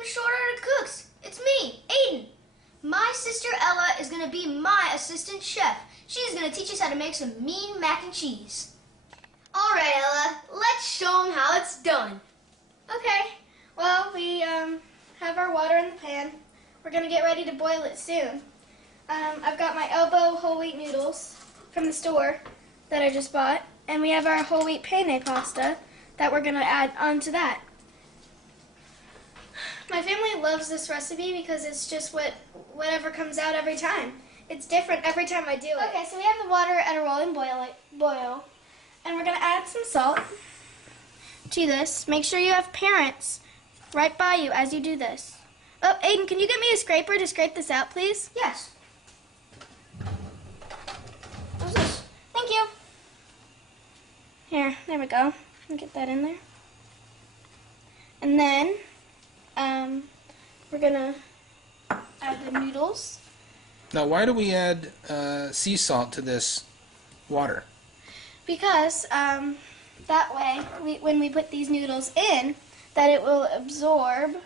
welcome to Short Order Cooks. It's me, Aiden. My sister Ella is going to be my assistant chef. She's going to teach us how to make some mean mac and cheese. All right, Ella, let's show them how it's done. Okay, well, we have our water in the pan. We're going to get ready to boil it soon. I've got my Elbow whole wheat noodles from the store that I just bought, and we have our whole wheat penne pasta that we're going to add onto that. My family loves this recipe because it's just whatever comes out every time. It's different every time I do it. Okay, so we have the water at a rolling boil, and we're going to add some salt to this. Make sure you have parents right by you as you do this. Oh, Aiden, can you get me a scraper to scrape this out, please? Yes. What's this? Thank you. Here, there we go. Get that in there. And then we're gonna add the noodles. Now, why do we add sea salt to this water? Because that way, when we put these noodles in, that it will absorb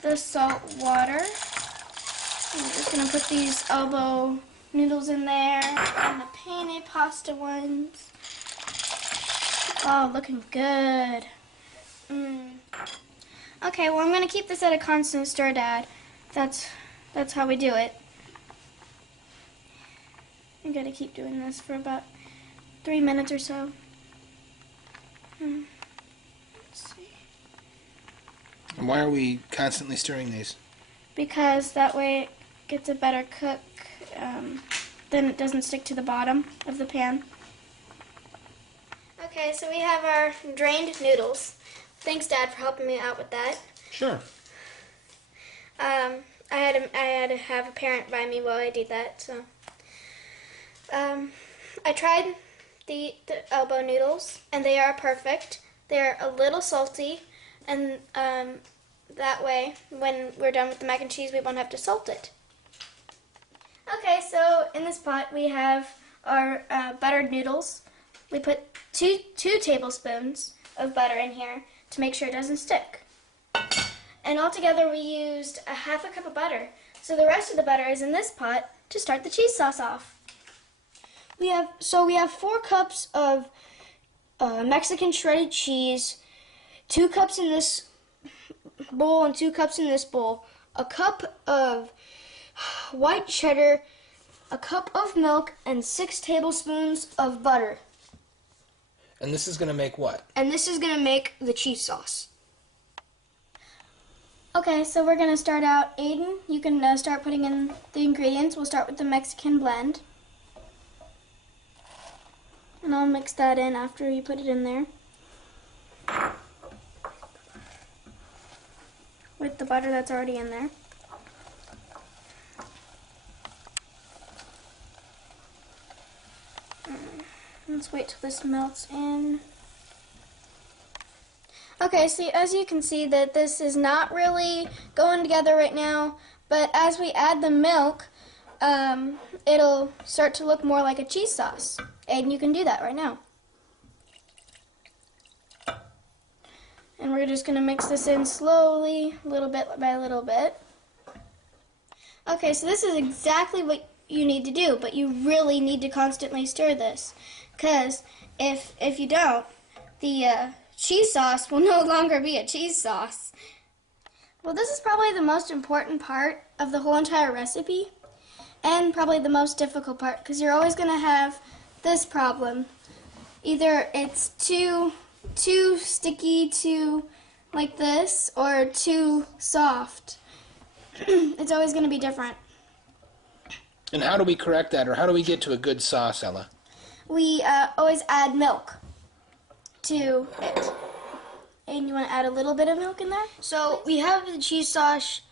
the salt water. I'm just gonna put these Elbow noodles in there and the penne pasta ones. Oh, looking good. Okay, well, I'm going to keep this at a constant stir, Dad. That's how we do it. I'm going to keep doing this for about 3 minutes or so. Let's see. And why are we constantly stirring these? Because that way it gets a better cook, then it doesn't stick to the bottom of the pan. Okay, so we have our drained noodles. Thanks, Dad, for helping me out with that. Sure. I had to have a parent by me while I did that. So, I tried the Elbow noodles, and they are perfect. They're a little salty, and that way, when we're done with the mac and cheese, we won't have to salt it. Okay, so in this pot we have our buttered noodles. We put two tablespoons of butter in here to make sure it doesn't stick. And altogether we used a half a cup of butter. So the rest of the butter is in this pot to start the cheese sauce off. We have 4 cups of Mexican shredded cheese, 2 cups in this bowl and 2 cups in this bowl, a cup of white cheddar, a cup of milk, and 6 tablespoons of butter. And this is going to make what? And this is going to make the cheese sauce. Okay, so we're going to start out. Aiden, you can start putting in the ingredients. We'll start with the Mexican blend. And I'll mix that in after you put it in there. With the butter that's already in there. Let's wait till this melts in. Okay, so as you can see that this is not really going together right now, but as we add the milk, it'll start to look more like a cheese sauce. And you can do that right now. And we're just going to mix this in slowly, little bit by little bit. Okay, so this is exactly what you need to do, but you really need to constantly stir this. Because if you don't, the cheese sauce will no longer be a cheese sauce. Well, this is probably the most important part of the whole entire recipe, and probably the most difficult part, because you're always going to have this problem. Either it's too sticky, too like this, or too soft. It's always going to be different. And how do we correct that, or how do we get to a good sauce, Ella? We always add milk to it. And you want to add a little bit of milk in there? So we have the cheese sauce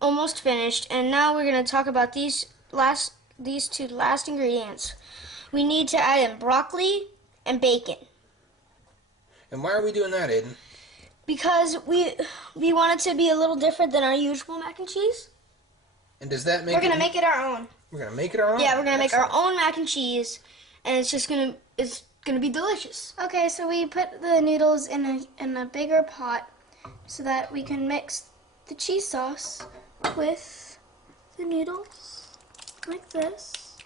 almost finished, and now we're going to talk about these two last ingredients. We need to add in broccoli and bacon. And why are we doing that, Aiden? Because we want it to be a little different than our usual mac and cheese. And does that make We're going to make it our own. We're going to make it our own? Yeah, we're going to make our own mac and cheese, and it's going to be delicious. Okay, so we put the noodles in a bigger pot so that we can mix the cheese sauce with the noodles like this.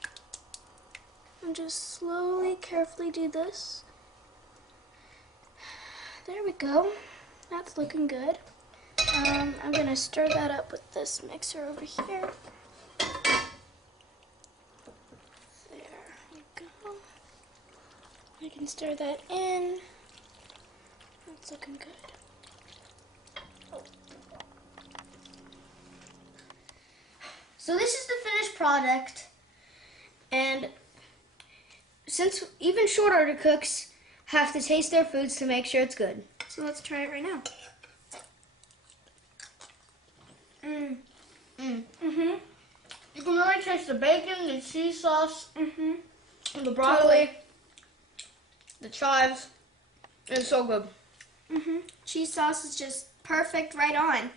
And just slowly, carefully do this. There we go. That's looking good. I'm going to stir that up with this mixer over here. There we go. I can stir that in. That's looking good. So this is the finished product, and since even short order cooks have to taste their foods to make sure it's good. So let's try it right now. You can really taste the bacon, the cheese sauce, the broccoli, Totally. the chives. It's so good. Cheese sauce is just perfect right on.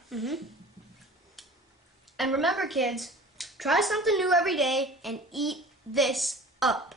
And remember, kids, try something new every day and eat this up.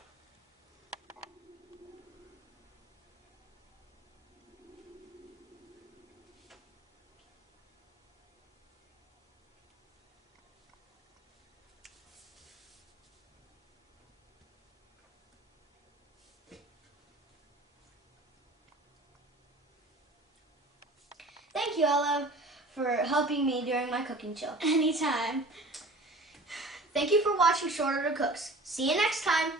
Thank you, Ella, for helping me during my cooking show. Anytime. Thank you for watching Short Order Cooks. See you next time.